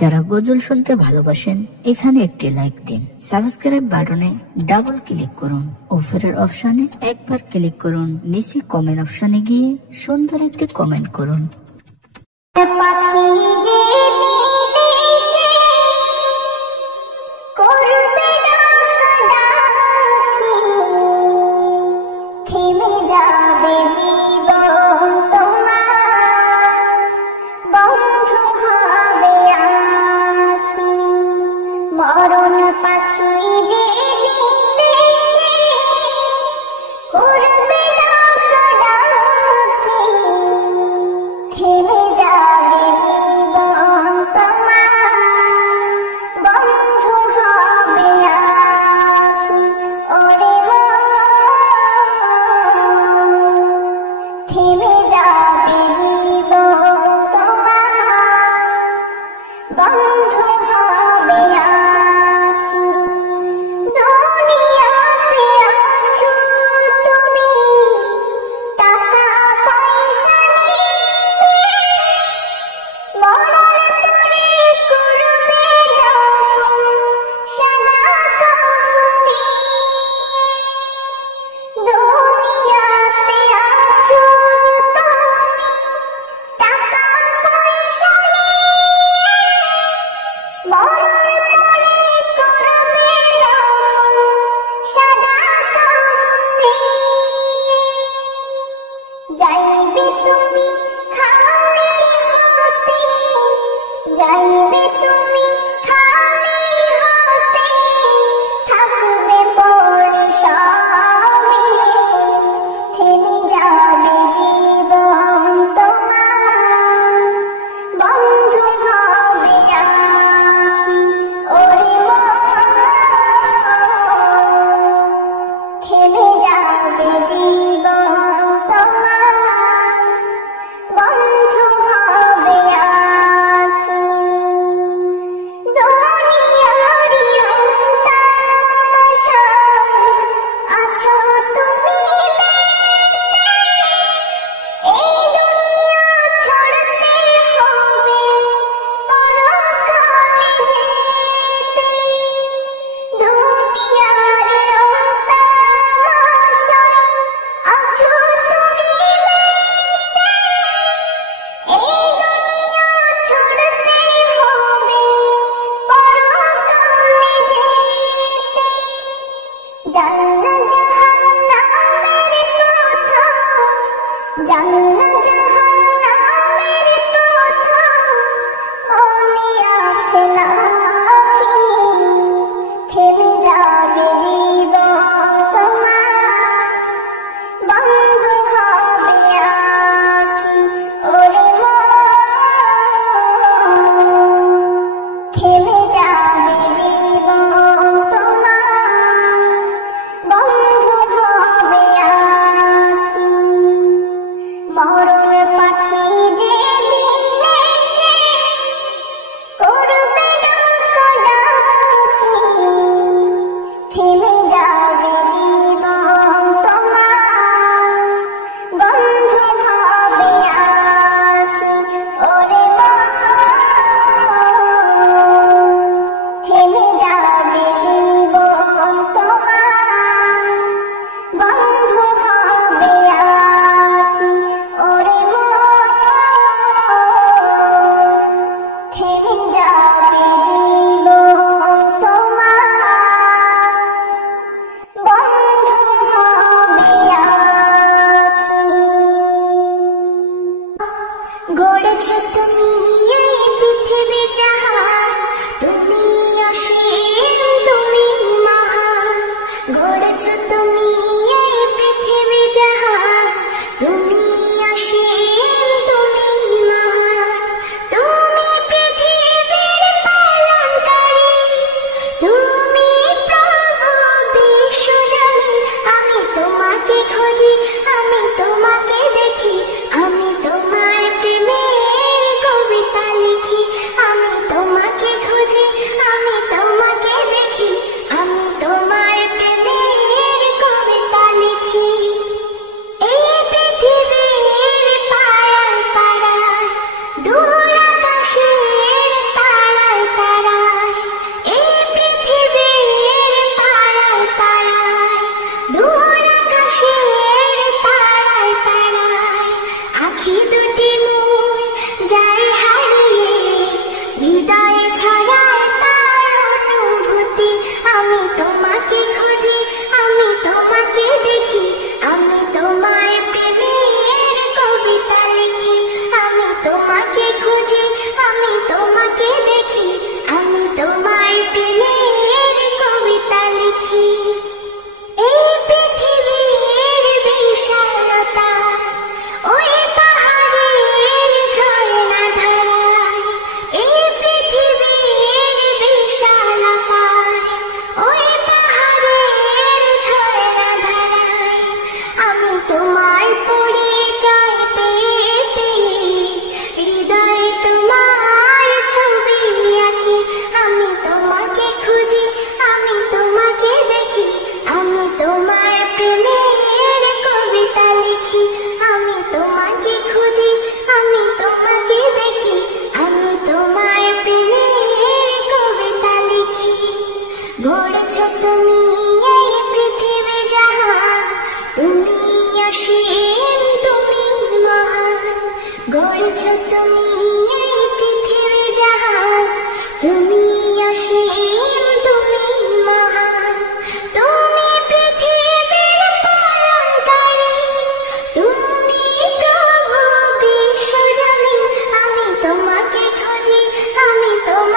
যারা গজল শুনতে ভালোবাসেন এখানে একটি লাইক দিন, সাবস্ক্রাইব বাটনে ডাবল ক্লিক করুন, উপরের অপশনে একবার ক্লিক করুন, নিচে কমেন্ট অপশনে গিয়ে সুন্দর একটি কমেন্ট করুন। পাখি যে বিদেশে করবে ডাকাডাকি, থেমে যাবে জীবন তোমার, বন্ধ হবে আঁখি। মরণ পাখি যে বিদেশে করবে ডাকাডাকি, থেমে যাবে জীবন তোমার, বন্ধ হবে আঁখি। ওরে মন, থেমে যাবে জীবন তোমার, বন্ধ হবে আঁখি। দুনিয়াতে আছো তুমি, টাকা পয়সা নিয়ে, মরার পরে করবে দাফন সাদা কাফন দিয়ে। দুনিয়াতে আছো তুমি, টাকা পয়সা নিয়ে, মরার পরে করবে দাফন সাদা কাফন দিয়ে। যাইবে তুমি খালি হাতে, যাইবে তুমি খালি হাতে, থাকবে পরে সবে, থেমে যাবে জীবন তোমার, বন্ধ হবে আঁখি। ওরে মন, থেমে যাবে জীবন তোমার, বন্ধ হবে আঁখি।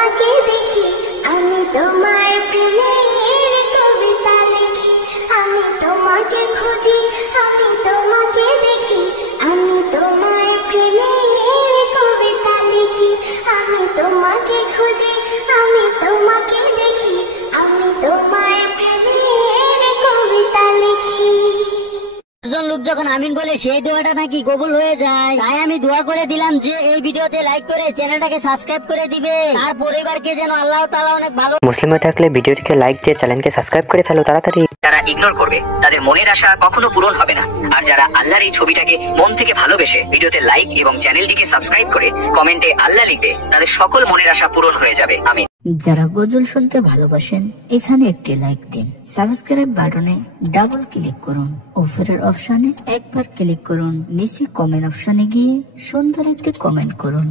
তোমাকে দেখি, আমি তোমার প্রেমের কবিতা লিখি। আমি তোমাকে খুঁজি, আমি তোমাকে দেখি, আমি তোমার প্রেমের কবিতা লিখি। আমি তোমাকে খুঁজি, আমি তোমাকে দেখি, আমি তোমার প্রেমের কবিতা লিখি। একজন লোক যখন আমিন বলে সেই দোয়াটা নাকি কবুল হয়ে যায়, তাই আমি দোয়া করে দিলাম যে এই ভিডিওতে লাইক করে চ্যানেলটাকে সাবস্ক্রাইব করে দিবে, তার পরিবারকে যেন আল্লাহ তাআলা অনেক ভালো। মুসলিম হয়ে থাকলে ভিডিওটিকে লাইক দিয়ে চ্যানেলকে সাবস্ক্রাইব করে ফেলো তাড়াতাড়ি। যারা ইগনোর করবে তাদের মনের আশা কখনো পূরণ হবে না, আর যারা আল্লাহর এই ছবিটাকে মন থেকে ভালোবেসে ভিডিওতে লাইক এবং চ্যানেলটিকে সাবস্ক্রাইব করে কমেন্টে আল্লাহ লিখবে, তাদের সকল মনের আশা পূরণ হয়ে যাবে। আমিন। যারা গজল শুনতে ভালোবাসেন এখানে একটি লাইক দিন, সাবস্ক্রাইব বাটনে ডাবল ক্লিক করুন, উপরের অপশনে একবার ক্লিক করুন, নিচে কমেন্ট অপশনে গিয়ে সুন্দর একটি কমেন্ট করুন।